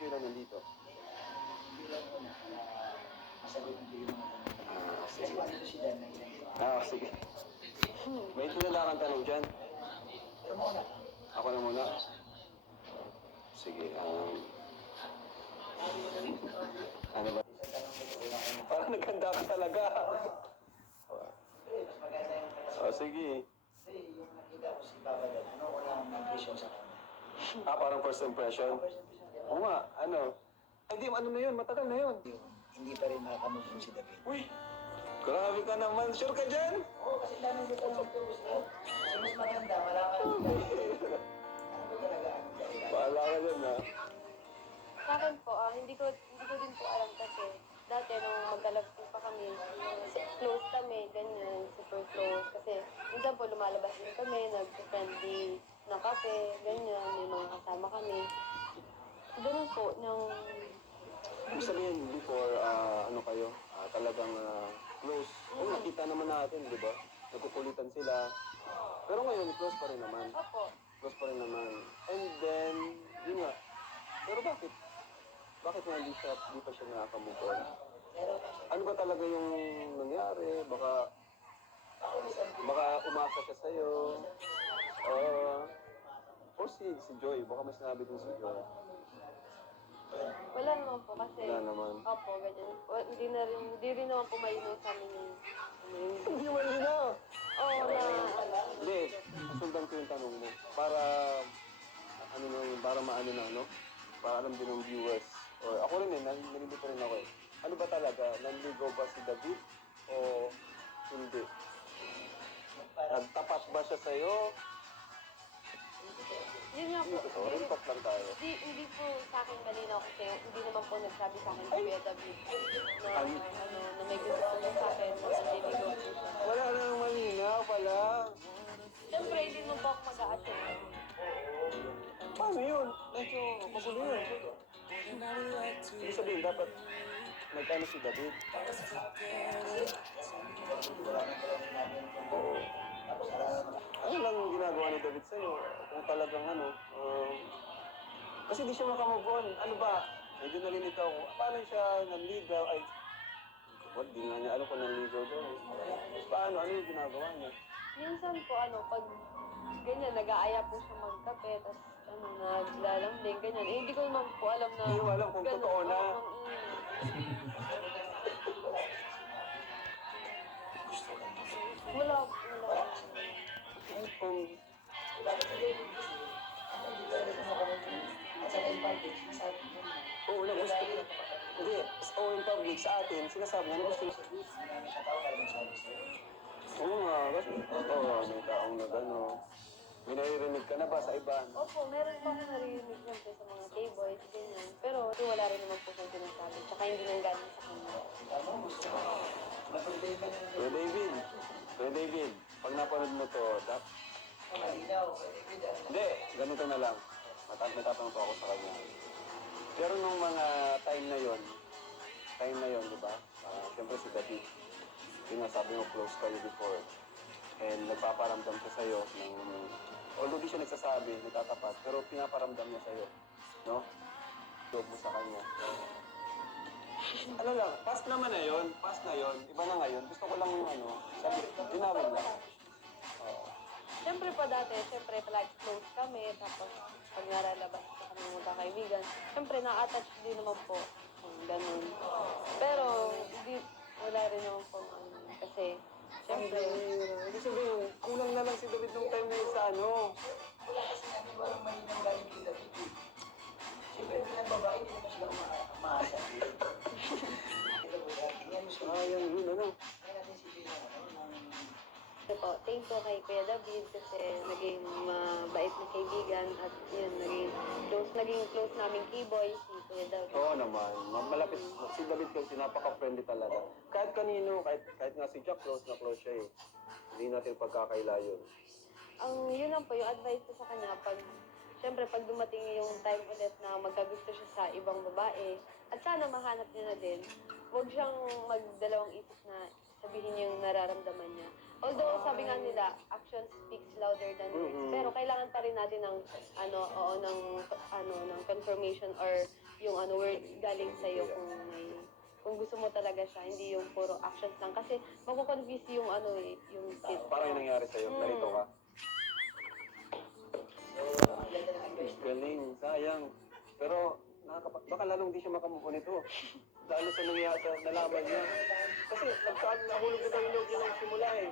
kayo lang nandito? Bilang muna, masagot ko yung mga tanong. Kasi Sige. paano si Dan na ilan? Sige. May tinala kang tanong dyan. Pero muna. Ako na muna. Sige, ano ba? Isang tanong ko ito. Parang nagkanda ka talaga. Mas maganda yung kaya. Sige. Kasi yung nakita ko si Papa Dan, ano ko lang impression sa kanya. Parang first impression. First impression, di ba? Oo nga, ano? Ay, di, ano na yun? Matagal na yun. Hindi pa rin makakamove on si David. Uy, grabe ka naman. Sure ka dyan? Oo, kasi daming dito ng tubos na. Kasi mas maganda, malaman ang David. Ano ba talaga ang David? Bahala ka dyan, ha? Sa akin po, hindi ko din po alam kasi dati nung magkalagpo pa kami, close kami, ganyan, super close. Kasi minsan po lumalabas din kami, nag-friendly na kape, ganyan, may mga kasama kami. Ganun po, nung Ibig sabihin, before, ano kayo, talagang close. Oo, nakita naman natin, di ba? Nagkukulitan sila. Pero ngayon, close pa rin naman. opo, Close pa rin naman. And then, yun nga. Pero bakit? Bakit nga di pa siya nakaka-move on? Ano ba talaga yung nangyari? Baka umasa siya sa'yo. Or si Joy. Baka may sinabi din si Joy. wala naman po kasi, Wala naman. opo, ganyan. Hindi rin naman po malinaw sa amin yung, Hindi malinaw. oo na, Hindi, sundan ko yung tanong mo. Para, para maano na, no? Para alam din ng viewers. Or ako rin nalilito rin ako eh. Ano ba talaga? Nanligaw ba si David? O hindi? Nagtapat ba siya sa'yo? yun nga po, Ito, rin talk lang tayo. hindi po sa akin malinaw kasi hindi naman po nagsabi sa akin si Kuya David na, na may gusto po sa akin, na naliligaw po siya. Wala nang malinaw pala. Siyempre, hindi mo po ako mag-a-attend. Paano yun? Medyo magulo yun. Ibig sabihin, dapat nagkano si David. Oo. Ano lang ginagawa ni David sa'yo? Kung talagang kasi di siya makamove on. Ano ba? Medyo nalilito ako. Paano siya nanligaw? Ay, what? Di nga niya alam kung nanligaw daw. Paano? Ano yung ginagawa niya? Minsan po, pag ganyan, nag-aaya po siya magkape, tapos naglalambing, ganyan. Hindi ko naman po alam na... Hindi mo alam kung ganun, totoo na. Wala. Ay, kung... Oo, na gusto ko. Hindi, in public sa atin, sinasabi niya na gusto niya. Oo nga, kasi, may taong na gano'n. May naririnig ka na ba sa iba? Opo, meron pa ako narinig lang po sa mga K-boys, ganyan. Pero wala rin naman po siyang sinasabi. Tsaka hindi nang galing sa kanya. Kuya David, pag napanood mo to, hindi, ganito na lang. Natatanong po ako sa kanya. Pero nung mga time na yon, di ba? Siyempre si David, yung sabi mo close kayo before. And nagpaparamdam siya sa'yo ng, although di siya nagsasabi, nagtatapat, pero pinaparamdam niya sa'yo. No? Loob mo sa kanya. Ano lang, past naman na yun, iba na ngayon. Gusto ko lang sabi, dinawin lang. Siyempre pa dati, palagi close kami. Tapos pag naralabas ko kami ng magkakaibigan, siyempre na-attach din naman po. Ganun. Pero wala rin naman po kasi siyempre, Ibig sabihin, kulang na lang si David nung time na yun sa Wala kasi natin walang malinang galing kay David. Siyempre, bilang babae, hindi naman sila umaasa. yan yun, Kaya natin si Bill thank you kay Kuya David kasi naging mabait na kaibigan at yun, naging close namin K-boy si Kuya David. Oo naman, malapit, si David kasi napaka-friendly talaga. Kahit kanino, kahit nga si Jack, close na close siya eh. Hindi natin pagkakaila yun. Yun lang po, yung advice ko sa kanya, siyempre pag dumating yung time ulit na magkagusto siya sa ibang babae, at sana mahanap niya na din, huwag siyang magdalawang isip na sabihin yung nararamdaman niya. Although sabi nga nila, action speaks louder than words, pero kailangan pa rin natin ng ng confirmation or yung words galing sa'yo kung gusto mo talaga siya, hindi yung puro actions lang. Kasi makukonfuse yung yung kid. Parang yung nangyari sa'yo, narito ka. So, ang ganda ng advice mo. Galing, sayang. Pero, baka lalong di siya makamove nito. Lalo sa nangyari sa nalaman niya. Kasi nahulog na daw yung loob niya nung simula eh.